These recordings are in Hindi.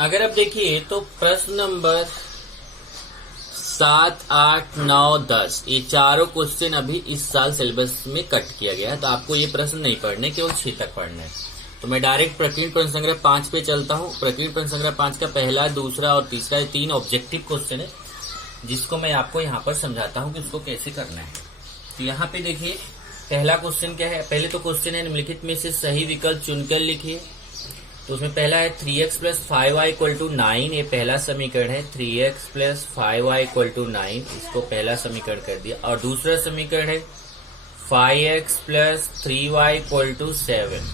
अगर आप देखिए तो प्रश्न नंबर 7, 8, 9, 10 ये चारों क्वेश्चन अभी इस साल सिलेबस में कट किया गया है, तो आपको ये प्रश्न नहीं पढ़ने, केवल 6 तक पढ़ना है। तो मैं डायरेक्ट प्रकीर्ण प्रश्न संग्रह 5 पे चलता हूँ। प्रकीर्ण प्रश्न संग्रह 5 का पहला, दूसरा और तीसरा 3 ऑब्जेक्टिव क्वेश्चन है, जिसको मैं आपको यहाँ पर समझाता हूँ कि उसको कैसे करना है। तो यहाँ पे देखिए पहला क्वेश्चन क्या है। पहले तो क्वेश्चन है निम्नलिखित में से सही विकल्प चुनकर लिखिए। तो उसमें पहला है 3x + 5y = 9, ये पहला समीकरण है। 3x + 5y = 9, इसको पहला समीकरण कर दिया। और दूसरा समीकरण है 5x + 3y = 7।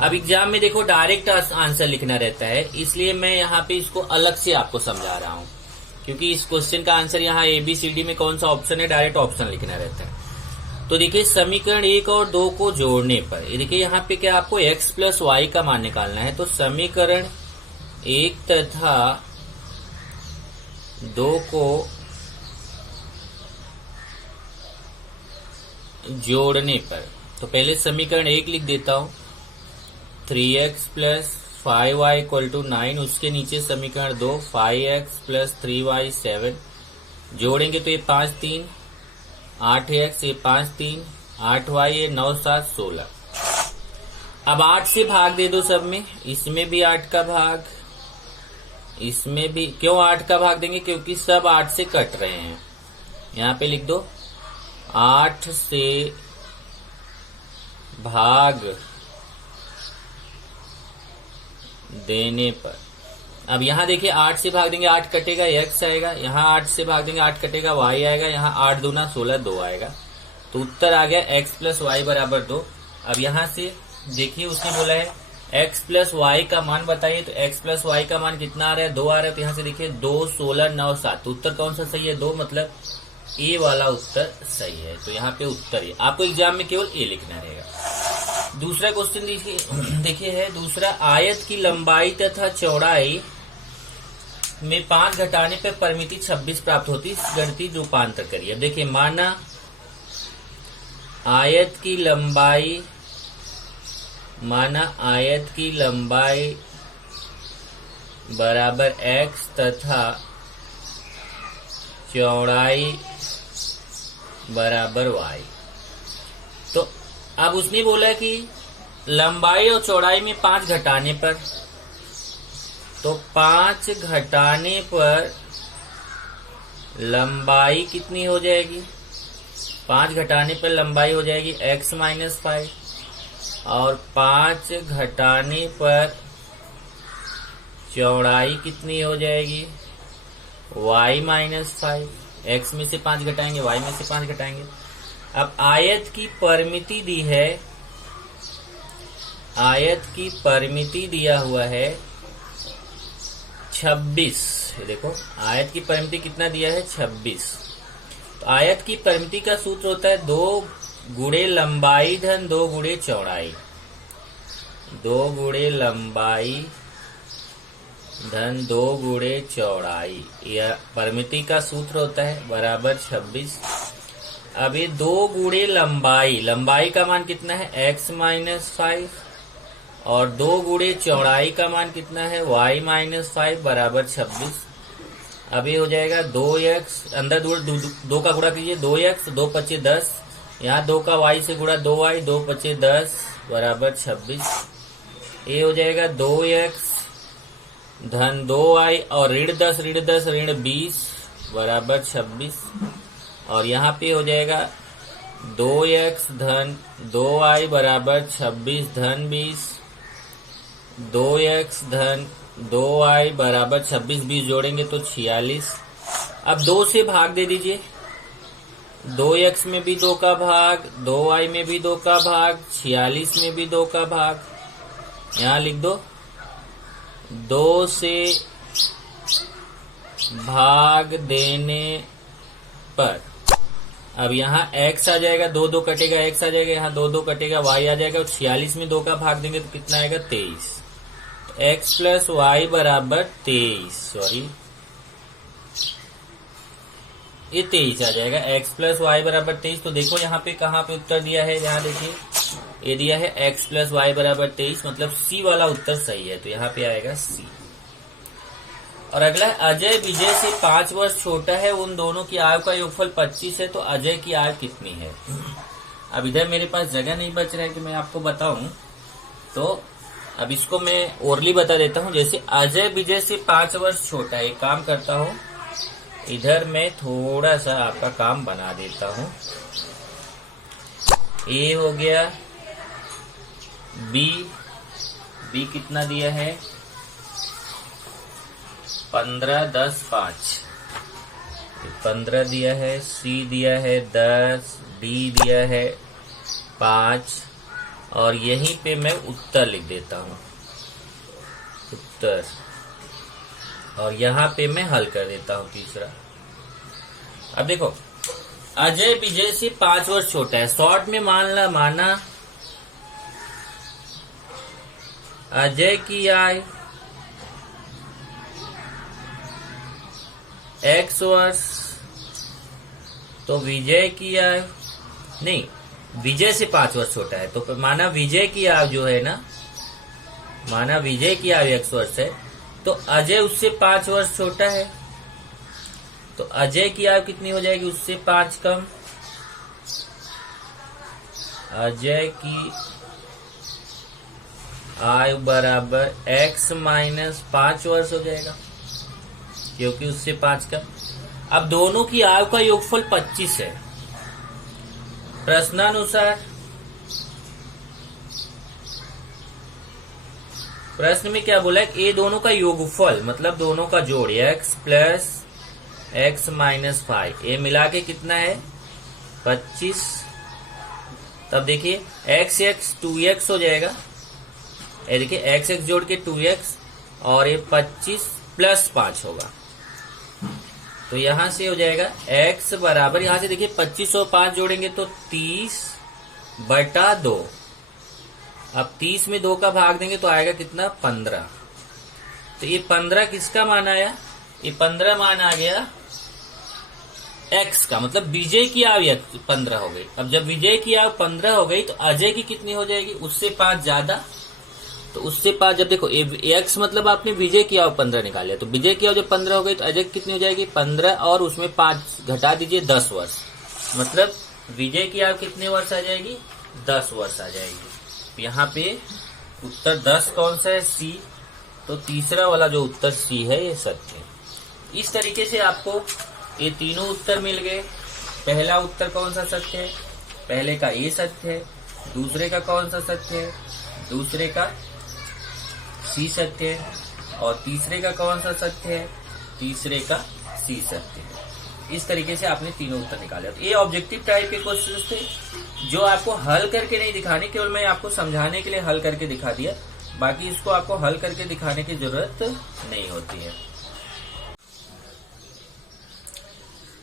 अब एग्जाम में देखो डायरेक्ट आंसर लिखना रहता है, इसलिए मैं यहाँ पे इसको अलग से आपको समझा रहा हूँ, क्योंकि इस क्वेश्चन का आंसर यहाँ ABCD में कौन सा ऑप्शन है, डायरेक्ट ऑप्शन लिखना रहता है। तो देखिए समीकरण 1 और 2 को जोड़ने पर देखिए यहाँ पे क्या आपको x + y का मान निकालना है। तो समीकरण 1 तथा 2 को जोड़ने पर, तो पहले समीकरण 1 लिख देता हूं, 3x + 5y = 9, उसके नीचे समीकरण 2 5x + 3y 7, जोड़ेंगे तो ये 5 3 8x, ये 5 3 8y, ये 9 7 16। अब 8 से भाग दे दो सब में, इसमें भी 8 का भाग, इसमें भी। क्यों 8 का भाग देंगे? क्योंकि सब 8 से कट रहे हैं। यहाँ पे लिख दो 8 से भाग देने पर। अब यहाँ देखिए 8 से भाग देंगे 8 कटेगा x आएगा, यहाँ 8 से भाग देंगे 8 कटेगा y आएगा, यहाँ 8 दूना 16 2 आएगा। तो उत्तर आ गया x + y = 2। अब यहाँ से देखिए उसने बोला है x + y का मान बताइए, तो x + y का मान कितना आ रहा है? 2 आ रहा है। तो यहाँ से देखिए 2 16 9 7, तो उत्तर कौन सा सही है? 2, मतलब ए वाला उत्तर सही है। तो यहाँ पे उत्तर है, आपको एग्जाम में केवल ए लिखना रहेगा। दूसरा क्वेश्चन देखिए है दूसरा, आयत की लंबाई तथा चौड़ाई में 5 घटाने पर परिमिति 26 प्राप्त होती है, इस गणितीय रूपांतर करिए। अब देखिए माना आयत की लंबाई बराबर x तथा चौड़ाई बराबर y। तो अब उसने बोला कि लंबाई और चौड़ाई में 5 घटाने पर, तो 5 घटाने पर लंबाई कितनी हो जाएगी? 5 घटाने पर लंबाई हो जाएगी x - 5, और 5 घटाने पर चौड़ाई कितनी हो जाएगी? y - 5। x में से 5 घटाएंगे, y में से 5 घटाएंगे। अब आयत की परिमिति दी है, आयत की परिमिति दिया हुआ है 26। देखो आयत की परिमिति कितना दिया है? 26। तो आयत की परिमिति का सूत्र होता है 2 गुणे लंबाई धन 2 गुणे चौड़ाई। 2 गुणे लंबाई धन 2 गुणे चौड़ाई, यह परिमिति का सूत्र होता है, बराबर 26। अब ये 2 गुणे लंबाई, लंबाई का मान कितना है? x - 5, और 2 गुणे चौड़ाई का मान कितना है? y - 5 बराबर 26। अब ये हो जाएगा 2x, अंदर 2 का गुणा कीजिए, 2x 2 5 10, यहाँ 2 का y से गुणा 2y 2 5 10 बराबर 26। ये हो जाएगा 2x धन 2y और ऋण 10 ऋण 20 बराबर 26। और यहाँ पे हो जाएगा 2x धन 2y बराबर 26 धन 20, 2x धन 2y बराबर 26, 20 जोड़ेंगे तो 46। अब 2 से भाग दे दीजिए, 2x में भी 2 का भाग, 2y में भी 2 का भाग, 46 में भी 2 का भाग। यहाँ लिख दो 2 से भाग देने पर। अब यहाँ x आ जाएगा, 2 2 कटेगा, x आ जाएगा, यहाँ 2 2 कटेगा, y आ जाएगा, और 46 में 2 का भाग देंगे तो कितना आएगा? 23। तो x + y बराबर 23, सॉरी ये 23 आ जाएगा, x + y बराबर 23। तो देखो यहाँ पे कहाँ पे उत्तर दिया है, यहाँ देखिए ये दिया है x प्लस वाई बराबर 23, मतलब सी वाला उत्तर सही है, तो यहाँ पे आएगा सी। और अगला है अजय विजय से 5 वर्ष छोटा है, उन दोनों की आयु का योगफल 25 है, तो अजय की आयु कितनी है। अब इधर मेरे पास जगह नहीं बच रहा है कि मैं आपको बताऊं, तो अब इसको मैं ओरली बता देता हूं। जैसे अजय विजय से 5 वर्ष छोटा है, एक काम करता हूं, इधर मैं थोड़ा सा आपका काम बना देता हूं। ए हो गया, बी कितना दिया है 15 10 5, 15 दिया है, सी दिया है 10, डी दिया है 5, और यहीं पे मैं उत्तर लिख देता हूं, उत्तर, और यहां पे मैं हल कर देता हूं तीसरा। अब देखो अजय विजय से 5 वर्ष छोटा है, शॉर्ट में माना अजय की आयु x वर्ष, तो विजय की आयु नहीं, विजय से 5 वर्ष छोटा है, तो माना विजय की आयु जो है ना, माना विजय की आयु x वर्ष है, तो अजय उससे 5 वर्ष छोटा है, तो अजय की आयु कितनी हो जाएगी, उससे 5 कम, अजय की आयु बराबर x माइनस 5 वर्ष हो जाएगा, क्योंकि उससे 5 कम। अब दोनों की आयु का योगफल 25 है। प्रश्नानुसार प्रश्न में क्या बोला है कि ये दोनों का योगफल मतलब दोनों का जोड़ x प्लस x माइनस 5, ये मिला के कितना है 25। तब देखिए x 2x हो जाएगा, ये देखिए x जोड़ के 2x, और ये 25 प्लस 5 होगा, तो यहां से हो जाएगा x बराबर, यहां से देखिए 25 और 5 जोड़ेंगे तो 30/2। अब 30 में 2 का भाग देंगे तो आएगा कितना 15। तो ये 15 किसका मान आया, ये 15 मान आ गया x का, मतलब विजय की आयु 15 हो गई। अब जब विजय की आयु 15 हो गई तो अजय की कितनी हो जाएगी, उससे 5 ज्यादा, तो उससे 5, जब देखो x मतलब आपने विजय की आयु 15 निकाल लिया, तो विजय की आयु जब 15 हो गई तो अजय कितनी हो जाएगी 15, और उसमें 5 घटा दीजिए 10 वर्ष, मतलब विजय की आयु कितने वर्ष आ जाएगी 10 वर्ष आ जाएगी। यहाँ पे उत्तर 10 कौन सा है सी, तो तीसरा वाला जो उत्तर सी है ये सत्य है। इस तरीके से आपको ये तीनों उत्तर मिल गए। पहला उत्तर कौन सा सत्य है, पहले का ए सत्य है, दूसरे का कौन सा सत्य है, दूसरे का सी सत्य है, और तीसरे का कौन सा सत्य है, तीसरे का सी सत्य है। इस तरीके से आपने तीनों उत्तर निकाले। ये ऑब्जेक्टिव टाइप के क्वेश्चन थे जो आपको हल करके नहीं दिखाने, केवल मैं आपको समझाने के लिए हल करके दिखा दिया, बाकी इसको आपको हल करके दिखाने की जरूरत नहीं होती है।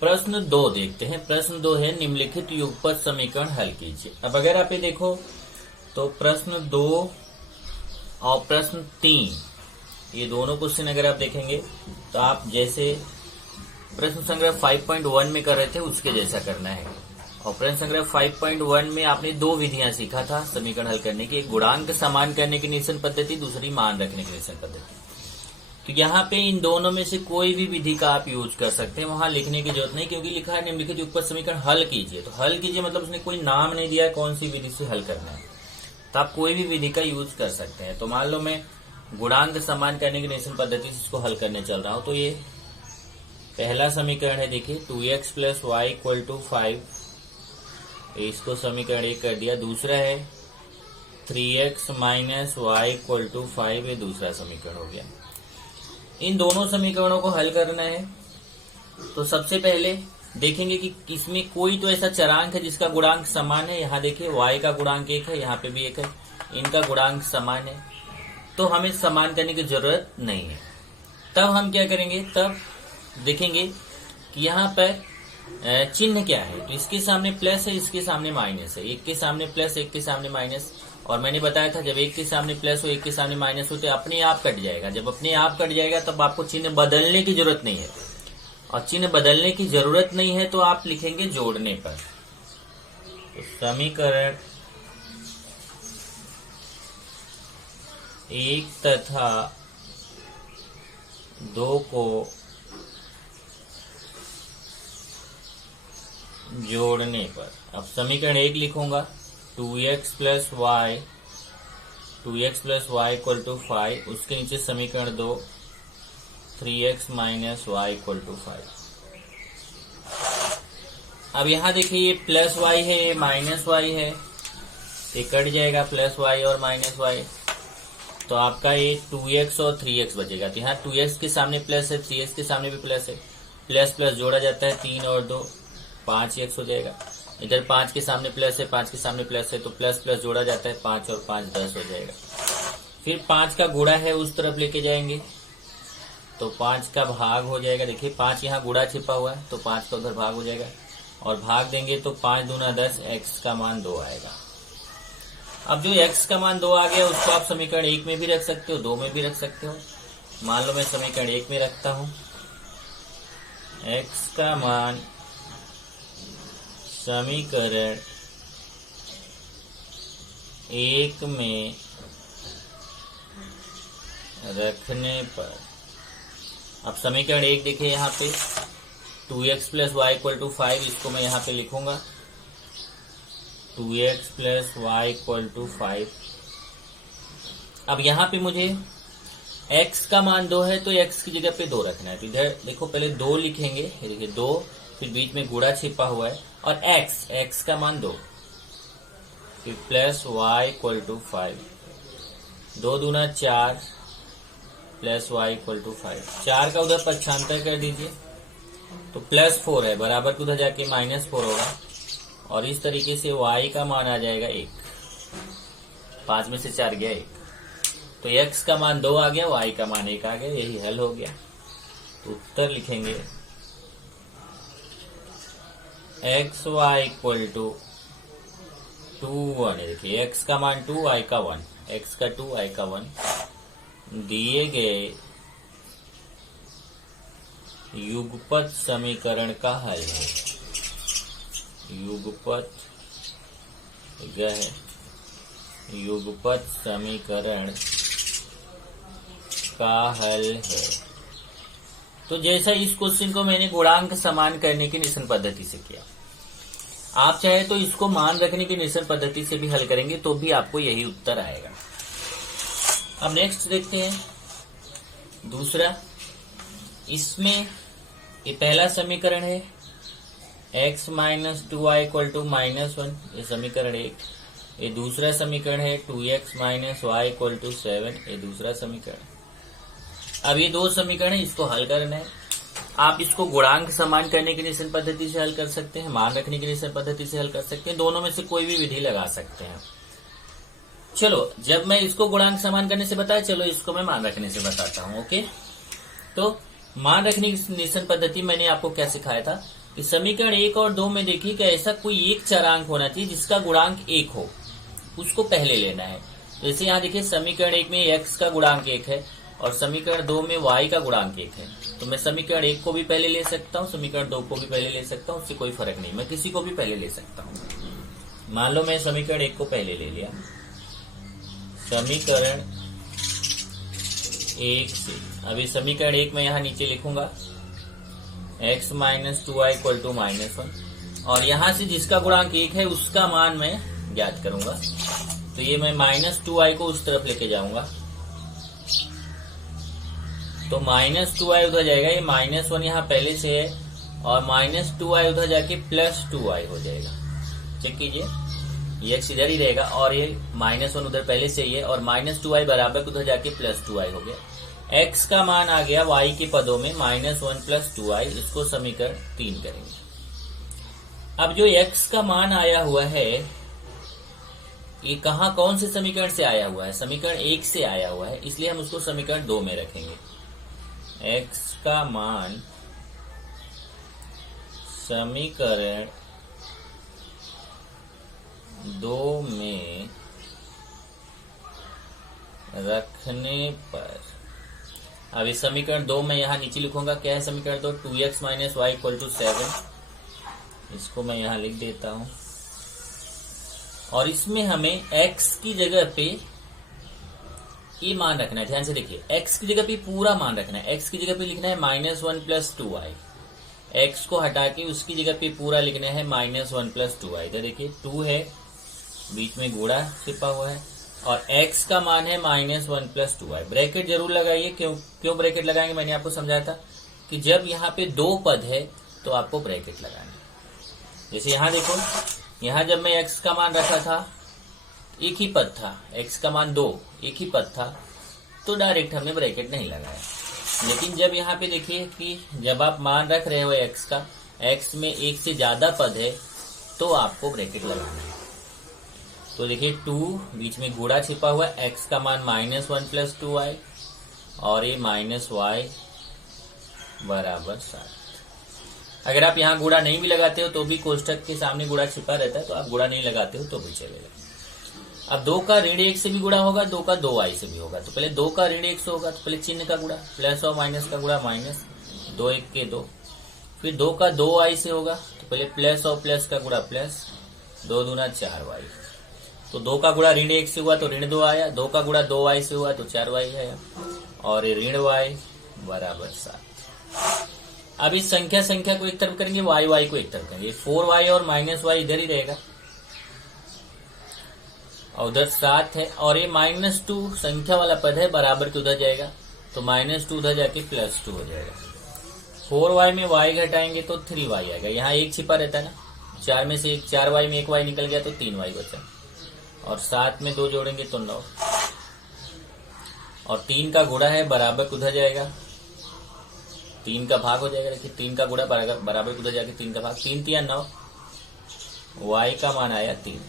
प्रश्न 2 देखते हैं। प्रश्न 2 है निम्नलिखित युगपत समीकरण हल कीजिए। अब अगर आप ये देखो तो प्रश्न 2 और प्रश्न 3 ये दोनों क्वेश्चन अगर आप देखेंगे तो आप जैसे प्रश्न संग्रह 5.1 में कर रहे थे उसके जैसा करना है। और प्रश्न संग्रह 5.1 में आपने 2 विधियां सीखा था समीकरण हल करने की, एक गुणांक समान करने की निरसन पद्धति, दूसरी मान रखने की निरसन पद्धति। तो यहाँ पे इन दोनों में से कोई भी विधि का आप यूज कर सकते हैं, वहां लिखने की जरूरत नहीं, क्योंकि लिखा है निम्नलिखित युगपत समीकरण हल कीजिए। तो हल कीजिए मतलब उसने कोई नाम नहीं दिया है कौन सी विधि से हल करना है, तो आप कोई भी विधि का यूज कर सकते हैं। तो मान लो मैं गुणांक समान करने की निरसन पद्धति से इसको हल करने चल रहा हूं, तो ये पहला समीकरण है, देखिए 2x plus Y equal to 5, इसको समीकरण 1 कर दिया। दूसरा है 3x minus Y equal to 5, ये दूसरा समीकरण हो गया। इन दोनों समीकरणों को हल करना है तो सबसे पहले देखेंगे कि इसमें कोई तो ऐसा चरांक है जिसका गुणांक समान है। यहाँ देखिए y का गुणांक 1 है, यहाँ पे भी 1 है, इनका गुणांक समान है, तो हमें समान करने की जरूरत नहीं है। तब हम क्या करेंगे, तब देखेंगे कि यहाँ पर चिन्ह क्या है, तो इसके सामने प्लस है, इसके सामने माइनस है, एक के सामने प्लस एक के सामने माइनस। और मैंने बताया था जब एक के सामने प्लस हो एक के सामने माइनस हो तो अपने आप कट जाएगा। जब अपने आप कट जाएगा तब आपको चिन्ह बदलने की जरूरत नहीं है, और चिन्ह बदलने की जरूरत नहीं है तो आप लिखेंगे जोड़ने पर। तो समीकरण 1 तथा 2 को जोड़ने पर, अब समीकरण 1 लिखूंगा 2x plus Y equal to 5, उसके नीचे समीकरण 2 3x minus Y equal to 5। अब यहां देखिए ये प्लस वाई है, ये माइनस वाई है, ये कट जाएगा प्लस वाई और माइनस वाई, तो आपका ये 2x और 3x बचेगा। तो यहाँ 2x के सामने प्लस है, 3x के सामने भी प्लस है, प्लस प्लस जोड़ा जाता है 3 और 2 5x हो जाएगा। इधर 5 के सामने प्लस है, 5 के सामने प्लस है, तो प्लस प्लस जोड़ा जाता है 5 और 5 10 हो जाएगा। फिर 5 का गुणा है उस तरफ लेके जाएंगे तो 5 का भाग हो जाएगा। देखिए 5 यहाँ गुणा छिपा हुआ है तो 5 का उधर भाग हो जाएगा और भाग देंगे तो 5 दूना 10, x का मान 2 आएगा। अब जो x का मान 2 आ गया उसको आप समीकरण 1 में भी रख सकते हो, 2 में भी रख सकते हो। मान लो मैं समीकरण 1 में रखता हूं, x का मान समीकरण 1 में रखने पर, अब समीकरण 1 देखिए यहाँ पे 2x plus Y equal to 5, इसको मैं यहाँ पे लिखूंगा 2x plus Y equal to 5। अब यहाँ पे मुझे x का मान 2 है तो x की जगह पे 2 रखना है। तो इधर देखो पहले 2 लिखेंगे, ये देखिए 2, फिर बीच में गुणा छिपा हुआ है और x का मान 2, फिर प्लस वाई इक्वल टू 5, 2 दूना 4 प्लस वाई इक्वल टू 5। 4 का उधर पक्षांतर कर दीजिए तो प्लस 4 है, बराबर उधर जाके माइनस 4 होगा और इस तरीके से y का मान आ जाएगा 1। 5 में से 4 गया 1, तो x का मान 2 आ गया, y का मान 1 आ गया, यही हल हो गया। तो उत्तर लिखेंगे x y इक्वल टू 2 1। देखिए x का मान 2, y का 1, x का 2 y का 1 दिए गए युगपत समीकरण का हल है। युगपत समीकरण का हल है। तो जैसा इस क्वेश्चन को मैंने गुणांक समान करने की निश्चय पद्धति से किया, आप चाहे तो इसको मान रखने की निश्चय पद्धति से भी हल करेंगे तो भी आपको यही उत्तर आएगा। अब नेक्स्ट देखते हैं दूसरा। इसमें ये पहला समीकरण है x minus 2y equal to -1, ये समीकरण 1। ये दूसरा समीकरण है 2x minus Y equal to 7, ये दूसरा समीकरण। अब ये 2 समीकरण है, इसको हल करना है। आप इसको गुणांक समान करने की निश्चय पद्धति से हल कर सकते हैं, मान रखने की निश्चय पद्धति से हल कर सकते हैं, दोनों में से कोई भी विधि लगा सकते हैं। चलो जब मैं इसको गुणांक समान करने से बताया, चलो इसको मैं मान रखने से बताता हूँ। ओके, तो मान रखने की निश्चय पद्धति मैंने आपको क्या सिखाया था कि समीकरण 1 और 2 में देखिए कि ऐसा कोई एक चरांक होना चाहिए जिसका गुणांक 1 हो, उसको पहले लेना है। जैसे यहाँ देखिए समीकरण 1 में x का गुणांक 1 है और समीकरण 2 में y का गुणांक 1 है, तो मैं समीकरण 1 को भी पहले ले सकता हूँ, समीकरण 2 को भी पहले ले सकता हूँ, उससे कोई फर्क नहीं, मैं किसी को भी पहले ले सकता हूँ। मान लो मैं समीकरण 1 को पहले ले लिया, समीकरण 1 से अभी समीकरण 1 में यहाँ नीचे लिखूंगा x minus 2y equal to -1 और यहाँ से जिसका गुणांक 1 है उसका मान मैं ज्ञात करूंगा। तो ये मैं -2y को उस तरफ लेके जाऊंगा तो -2y उधर जाएगा, ये -1 यहाँ पहले से है और -2y उधर जाके +2y हो जाएगा। चेक कीजिए, ये x इधर ही रहेगा और ये -1 उधर पहले से ही है और -2y बराबर उधर जाके +2y हो गया। x का मान आ गया y के पदों में -1 + 2y, इसको समीकरण 3 करेंगे। अब जो x का मान आया हुआ है ये कहाँ कौन से समीकरण से आया हुआ है? समीकरण 1 से आया हुआ है, इसलिए हम उसको समीकरण 2 में रखेंगे। x का मान समीकरण 2 में रखने पर, अब इस समीकरण 2 में यहाँ नीचे लिखूंगा, क्या है समीकरण 2? 2x minus Y equal to 7, इसको मैं यहाँ लिख देता हूं और इसमें हमें x की जगह पे ये मान रखना है, ध्यान से देखिए, x की जगह पे पूरा मान रखना है। x की जगह पे लिखना है -1 + 2y, x को हटा के उसकी जगह पे पूरा लिखना है -1 + 2y। इधर देखिए 2 है, बीच में घोड़ा छिपा हुआ है, और x का मान है -1 + 2y। ब्रैकेट जरूर लगाइए। क्यों ब्रैकेट लगाएंगे, मैंने आपको समझाया था कि जब यहाँ पे दो पद है तो आपको ब्रैकेट लगाना है। जैसे यहाँ देखो, यहाँ जब मैं x का मान रखा था, एक ही पद था, x का मान 2, एक ही पद था, तो डायरेक्ट हमने ब्रैकेट नहीं लगाया। लेकिन जब यहाँ पे देखिए कि जब आप मान रख रहे हो x का, x में एक से ज्यादा पद है, तो आपको ब्रैकेट लगाना है। तो देखिए 2, बीच में घोड़ा छिपा हुआ है, x का मान -1 + 2y, और ये -y = 7। अगर आप यहाँ गुणा नहीं भी लगाते हो तो भी कोष्टक के सामने गुणा छिपा रहता है, तो आप गुणा नहीं लगाते हो तो भी चलेगा। अब 2 का ऋण 1 से भी गुणा होगा, 2 का 2y से भी होगा। तो पहले 2 का ऋण 1 से होगा, तो पहले चिन्ह का गुणा, प्लस और माइनस का गुणा, माइनस 2 1 के 2। फिर 2 का 2y से होगा, तो पहले प्लस और प्लस का गुणा, प्लस 2 दूना 4y। तो 2 का गुणा ऋण 1 से हुआ तो ऋण 2 आया, 2 का गुणा 2y से हुआ तो 4y आया, और ये ऋण y = 7। अब इस संख्या को एक तरफ करेंगे, y को एक तरफ करेंगे। 4y और -y इधर ही रहेगा, और उधर 7 है, और ये -2 संख्या वाला पद है, बराबर के उधर जाएगा, तो -2 उधर जाके +2 हो जाएगा। 4y में y घटाएंगे तो 3y आएगा। यहाँ एक छिपा रहता है ना, 4 में से 4y में 1y निकल गया तो 3y बचा, और 7 में 2 जोड़ेंगे तो 9, और 3 का गुणा है, बराबर के उधर जाएगा, 3 का भाग हो जाएगा। देखिए 3 का गुणा बराबर उधर जाके 3 का भाग, 3 3 9, y का मान आया 3।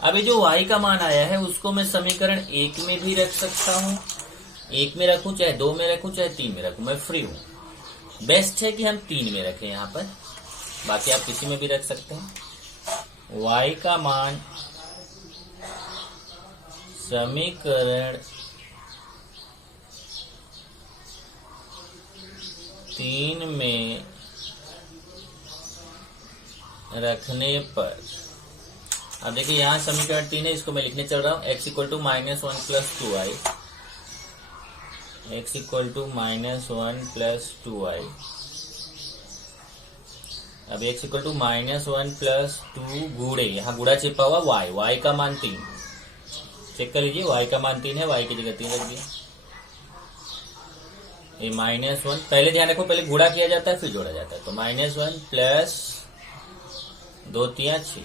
अब ये जो y का मान आया है उसको मैं समीकरण 1 में भी रख सकता हूँ, 1 में रखूं, चाहे 2 में रखूं, चाहे 3 में रखूं, मैं फ्री हूं। बेस्ट है कि हम 3 में रखें यहाँ पर, बाकी आप किसी में भी रख सकते हैं। y का मान समीकरण 3 में रखने पर, अब देखिए यहाँ समीकरण 3 है, इसको मैं लिखने चल रहा हूँ, x = -1 + 2y, x = -1 + 2y। अब x = -1 + 2 गुणे, यहाँ गुणा छिपा हुआ y का मान 3, चेक कर लीजिए, y का मान 3 है, y की जगह 3 रख दिया। ये -1, पहले ध्यान रखो, पहले गुणा किया जाता है फिर जोड़ा जाता है, तो -1 + 2 3 6।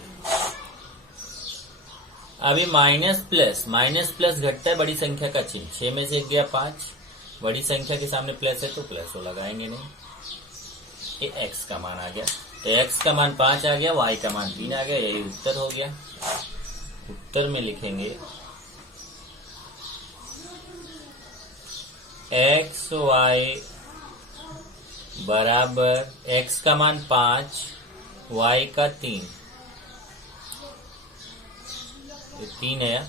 अभी माइनस प्लस घटता है बड़ी संख्या का चिन्ह, 6 में से 1 गया 5, बड़ी संख्या के सामने प्लस है तो प्लस हो लगाएंगे नहीं, ये x का मान आ गया, तो x का मान 5 आ गया, y का मान 3 आ गया, यही उत्तर हो गया। उत्तर में लिखेंगे xy बराबर, x का मान 5, y का 3, 3 है,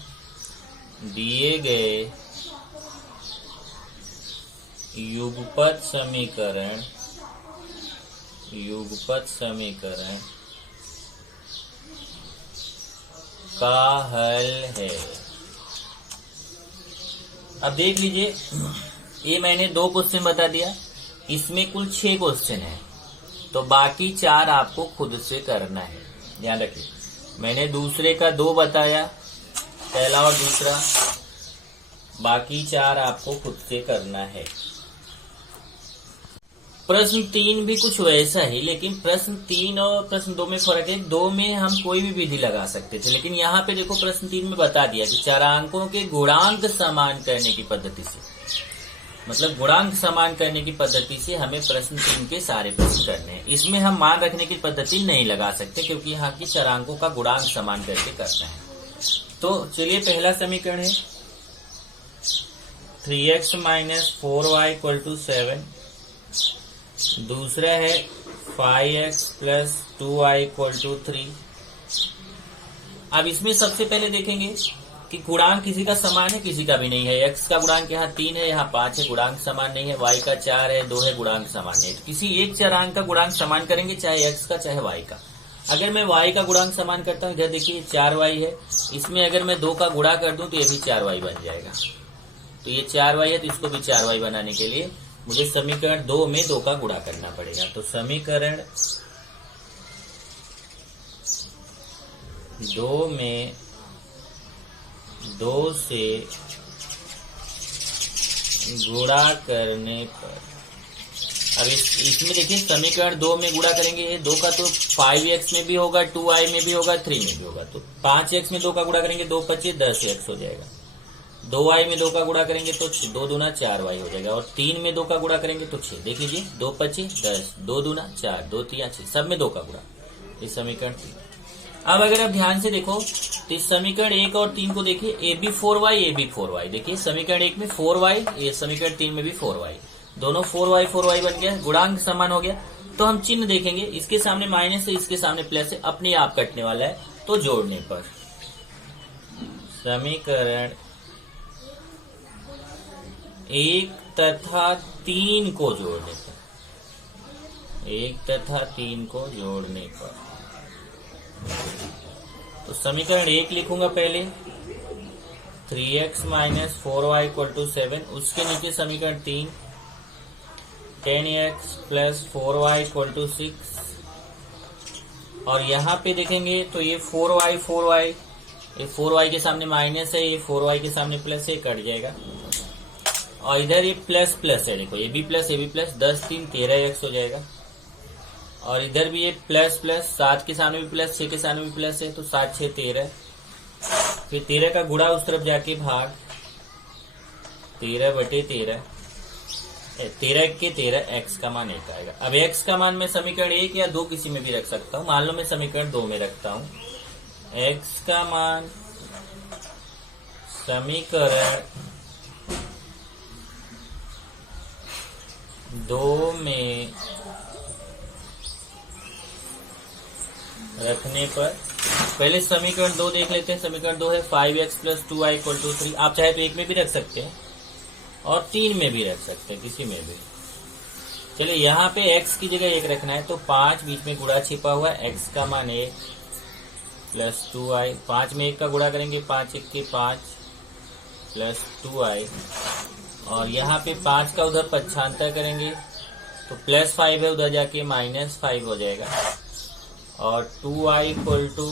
दिए गए युगपत समीकरण का हल है। अब देख लीजिए, ये मैंने 2 क्वेश्चन बता दिया, इसमें कुल 6 क्वेश्चन है, तो बाकी 4 आपको खुद से करना है। ध्यान रखिए, मैंने दूसरे का 2 बताया, पहला और दूसरा, बाकी 4 आपको खुद से करना है। प्रश्न 3 भी कुछ वैसा ही, लेकिन प्रश्न 3 और प्रश्न 2 में फर्क है। 2 में हम कोई भी विधि लगा सकते थे, लेकिन यहाँ पे देखो प्रश्न 3 में बता दिया कि चरांकों के गुणांक समान करने की पद्धति से, मतलब गुणांक समान करने की पद्धति से हमें प्रश्न 3 के सारे प्रश्न करने हैं। इसमें हम मान रखने की पद्धति नहीं लगा सकते, क्योंकि यहाँ की चरांकों का गुणांक समान करके करना है। तो चलिए, पहला समीकरण है 3x - 4y = 7, दूसरा है 5x + 2y = 3। अब इसमें सबसे पहले देखेंगे कि गुणांक किसी का समान है, किसी का भी नहीं है। x का गुणांक यहाँ 3 है, यहाँ 5 है, गुणांक समान नहीं है। y का 4 है, 2 है, गुणांक समान नहीं है। तो किसी एक चरांक का गुणांक समान करेंगे, चाहे x का चाहे y का। अगर मैं y का गुणांक समान करता हूँ, इधर देखिए 4y है, इसमें अगर मैं 2 का गुणा कर दूं तो ये भी 4y बन जाएगा। तो ये 4y है तो इसको भी 4y बनाने के लिए मुझे समीकरण 2 में 2 का गुणा करना पड़ेगा। तो समीकरण 2 में 2 से गुणा करने पर, अब इसमें देखिए समीकरण 2 में गुणा करेंगे, 2 का तो 5x में भी होगा, 2y में भी होगा, 3 में भी होगा। तो 5x में 2 का गुणा करेंगे 2 पच्चीस 10x हो जाएगा। 2y में 2 का गुणा करेंगे तो 2 दूना 4y हो जाएगा। और 3 में 2 का गुणा करेंगे तो 6। देख लीजिए 2 पच्चीस 10, 2 दूना 4, 2 तिया 6, सब में 2 का गुणा। इस समीकरण 3। अब अगर आप ध्यान से देखो तो इस समीकरण 1 और 3 को देखिए, AB4y देखिए समीकरण 1 में 4y, ये समीकरण 3 में भी 4y, दोनों 4y बन गया, गुणांक समान हो गया। तो हम चिन्ह देखेंगे, इसके सामने माइनस है, इसके सामने प्लस है, अपने आप कटने वाला है। तो जोड़ने पर समीकरण 1 तथा 3 को जोड़ने पर, 1 तथा 3 को जोड़ने पर, तो समीकरण 1 लिखूंगा पहले 3x minus 4y equal to 7, उसके नीचे समीकरण 3 10x plus 4y equal to 6, और यहाँ पे देखेंगे तो ये 4y, ये 4y के सामने माइनस है, ये 4y के सामने प्लस है, कट जाएगा। और इधर ये प्लस है, देखो ये भी प्लस 10 3 13x हो जाएगा। और इधर भी ये प्लस 7 के सामने भी प्लस, 6 के सामने भी प्लस है, तो 7 6 13, फिर 13 का गुणा उस तरफ जाके भाग 13 बटे 13, 13 के 13, x का मान 1 आएगा। अब x का मान मैं समीकरण 1 या 2 किसी में भी रख सकता हूँ। मान लो मैं समीकरण 2 में रखता हूँ। x का मान समीकरण 2 में रखने पर, पहले समीकरण 2 देख लेते हैं। समीकरण 2 है 5x plus 2y equal to 3। आप चाहे तो 1 में भी रख सकते हैं और 3 में भी रख सकते हैं, किसी में भी। चलिए यहाँ पे x की जगह 1 रखना है, तो 5 बीच में गुणा छिपा हुआ है, x का मान 1 प्लस 2y, 5 में 1 का गुणा करेंगे 5 1 के 5 प्लस 2y, और यहाँ पे 5 का उधर पक्षांतर करेंगे तो प्लस 5 है, उधर जाके माइनस 5 हो जाएगा। और 2y इक्वल टू,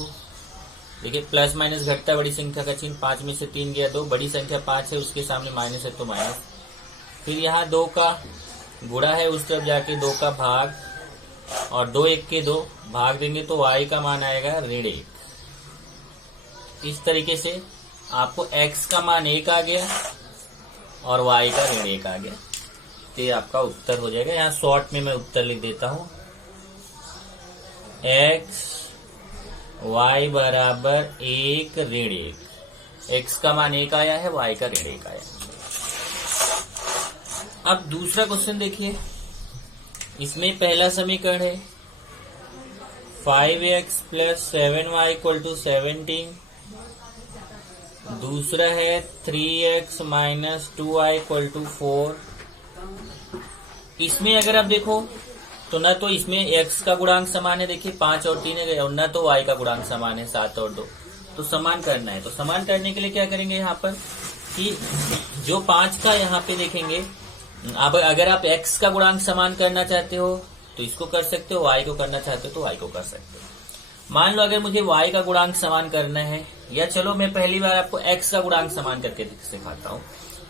देखिए प्लस माइनस घटता है, बड़ी संख्या का चिन्ह, 5 में से 3 गया 2, बड़ी संख्या 5 है, उसके सामने माइनस है तो माइनस। फिर यहाँ 2 का गुणा है, उस तरफ जाके 2 का भाग, और 2 1 के 2 भाग देंगे तो y का मान आएगा ऋण 1। इस तरीके से आपको x का मान 1 आ गया और y का ऋण 1 आ गया। ये आपका उत्तर हो जाएगा। यहाँ शॉर्ट में मैं उत्तर लिख देता हूँ, x y बराबर 1 ऋण 1, x का मान 1 आया है, y का ऋण 1 आया। अब दूसरा क्वेश्चन देखिए, इसमें पहला समीकरण है 5x plus 7y equal to 17, दूसरा है 3x minus 2y equal to 4। इसमें अगर आप देखो तो न तो इसमें x का गुणांक समान है, देखिए 5 और 3 है, और न तो y का गुणांक समान है 7 और 2। तो समान करना है, तो समान करने के लिए क्या करेंगे यहाँ पर कि जो 5 का यहाँ पे देखेंगे, अब अगर आप x का गुणांक समान करना चाहते हो तो इसको कर सकते हो, y को करना चाहते हो तो y को कर सकते हो। मान लो अगर मुझे y का गुणांक समान करना है, या चलो मैं पहली बार आपको x का गुणांक समान करके सिखाता हूँ।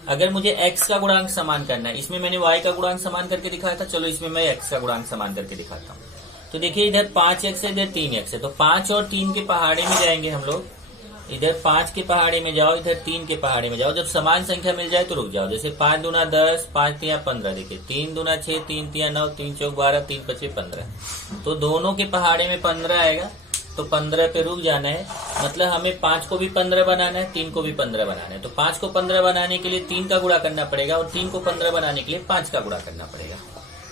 अगर मुझे x का गुणांक समान करना है, इसमें मैंने y का गुणांक समान करके दिखाया था, चलो इसमें मैं x का गुणांक समान करके दिखाता हूँ। तो देखिए इधर 5x है, इधर 3x है, तो 5 और 3 के पहाड़े में जाएंगे हम लोग। इधर 5 के पहाड़े में जाओ, इधर 3 के पहाड़े में जाओ। जब समान संख्या मिल जाए तो रुक जाओ। जैसे 5 दूना 10, 5 तिया 15, देखिए 3 दूना 6, 3 तिया 9, 3 चौक 12, 3 पचे 15। तो दोनों के पहाड़े में 15 आएगा, तो 15 पे रुक जाना है। मतलब हमें 5 को भी 15 बनाना है, 3 को भी 15 बनाना है। तो 5 को 15 बनाने के लिए 3 का गुणा करना पड़ेगा, और 3 को 15 बनाने के लिए 5 का गुणा करना पड़ेगा।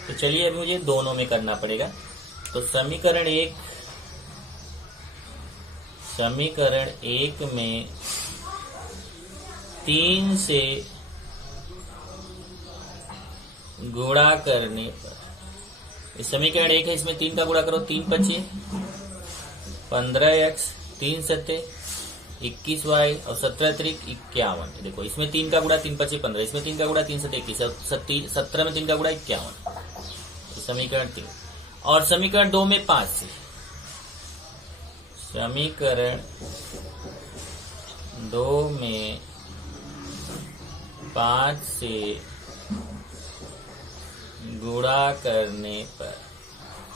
तो चलिए अभी मुझे दोनों में करना पड़ेगा। तो समीकरण 1 में 3 से गुणा करने पर, इस समीकरण 1 है, इसमें 3 का गुणा करो, 3 पचे 15x 3 सत्ते 21y और 17 त्रिक 51। देखो इसमें 3 का गुणा 3 पचे 15, इसमें 3 का गुणा 3 सत्ते 21, 17 में 3 का गुणा 51। समीकरण 3 और समीकरण 2 में 5 से, समीकरण 2 में 5 से गुणा करने पर,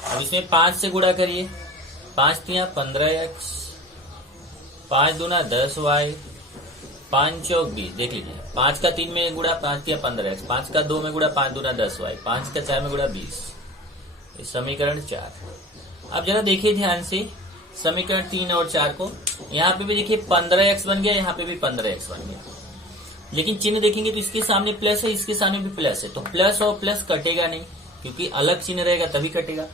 अब इसमें 5 से गुणा करिए, 5 तिया 15x, 5 दूना 10y, 5 चौक 20। देख लीजिए 5 का 3 में गुणा 5 तिया 15x, 5 का 2 में गुणा 5 दूना 10y, 5 का 4 में गुणा 20। समीकरण 4। अब जरा देखिए ध्यान से समीकरण 3 और 4 को। यहाँ पे भी देखिए 15x बन गया, यहाँ पे भी 15x बन गया, लेकिन चिन्ह देखेंगे तो इसके सामने प्लस है, इसके सामने भी प्लस है, तो प्लस और प्लस कटेगा नहीं, क्योंकि अलग चिन्ह रहेगा तभी कटेगा।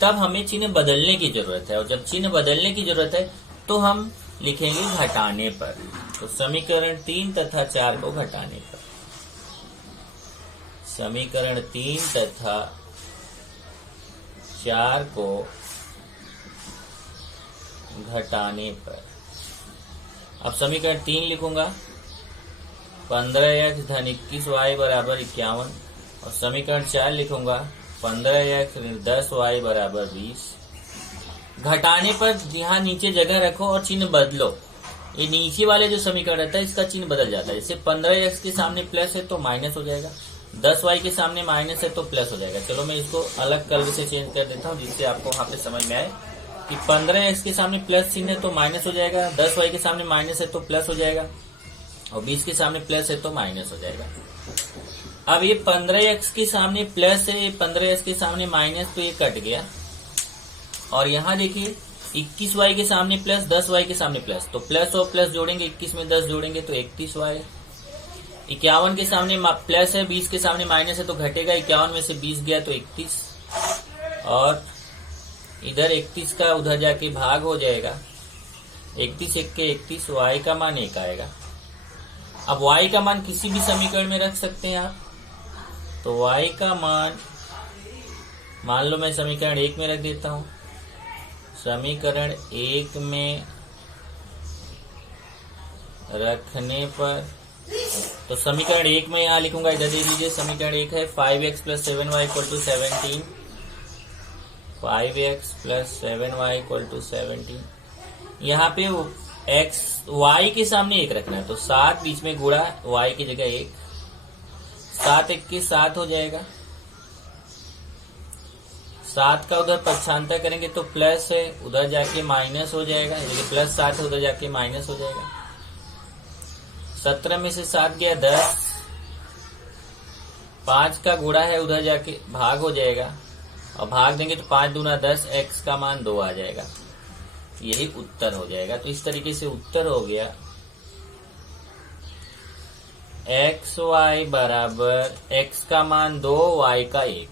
तब हमें चिन्ह बदलने की जरूरत है, और जब चिन्ह बदलने की जरूरत है तो हम लिखेंगे घटाने पर। तो समीकरण 3 तथा 4 को घटाने पर, समीकरण 3 तथा 4 को घटाने पर, अब समीकरण 3 लिखूंगा 15x धन 21y बराबर 51, और समीकरण 4 लिखूंगा 15x ऋण 10y बराबर 20। घटाने पर यहाँ नीचे जगह रखो और चिन्ह बदलो। ये नीचे वाले जो समीकरण रहता है इसका चिन्ह बदल जाता है। जैसे 15x के सामने प्लस है तो माइनस हो जाएगा, 10y के सामने माइनस है तो प्लस हो जाएगा। चलो मैं इसको अलग कलर से चेंज कर देता हूँ, जिससे आपको वहां पे समझ में आए कि 15x के सामने प्लस चिन्ह है तो माइनस हो जाएगा, 10y के सामने माइनस है तो प्लस हो जाएगा, और 20 के सामने प्लस है तो माइनस हो जाएगा। अब ये 15x के सामने प्लस है, 15x के सामने माइनस, तो ये कट गया। और यहाँ देखिए 21y के सामने प्लस, 10y के सामने प्लस, तो प्लस और प्लस जोड़ेंगे, 21 में 10 जोड़ेंगे तो 31y। 51 के सामने प्लस है, 20 के सामने माइनस है तो घटेगा, 51 में से 20 गया तो 31, और इधर 31 का उधर जाके भाग हो जाएगा, 31 एक के 31, y का मान 1 आएगा। अब y का मान किसी भी समीकरण में रख सकते हैं आप, तो y का मान लो मैं समीकरण 1 में रख देता हूं। समीकरण 1 में रखने पर, तो समीकरण 1 में यहां लिखूंगा, इधर देख लीजिए समीकरण 1 है 5x plus 7y equal to 17, 5x plus 7y equal to 17। यहाँ पे x y के सामने 1 रखना है, तो 7 बीच में गुणा y की जगह 1, 7 1 के 7 हो जाएगा, 7 का उधर पक्षांतर करेंगे तो प्लस है, उधर जाके माइनस हो जाएगा, यदि प्लस 7 है उधर जाके माइनस हो जाएगा। 17 में से 7 गया 10, 5 का गुणा है उधर जाके भाग हो जाएगा, और भाग देंगे तो 5 दूना 10, x का मान 2 आ जाएगा, यही उत्तर हो जाएगा। तो इस तरीके से उत्तर हो गया xy बराबर x का मान 2, y का 1।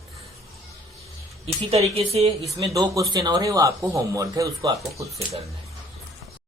इसी तरीके से इसमें 2 क्वेश्चन और है, वो आपको होमवर्क है, उसको आपको खुद से करना है।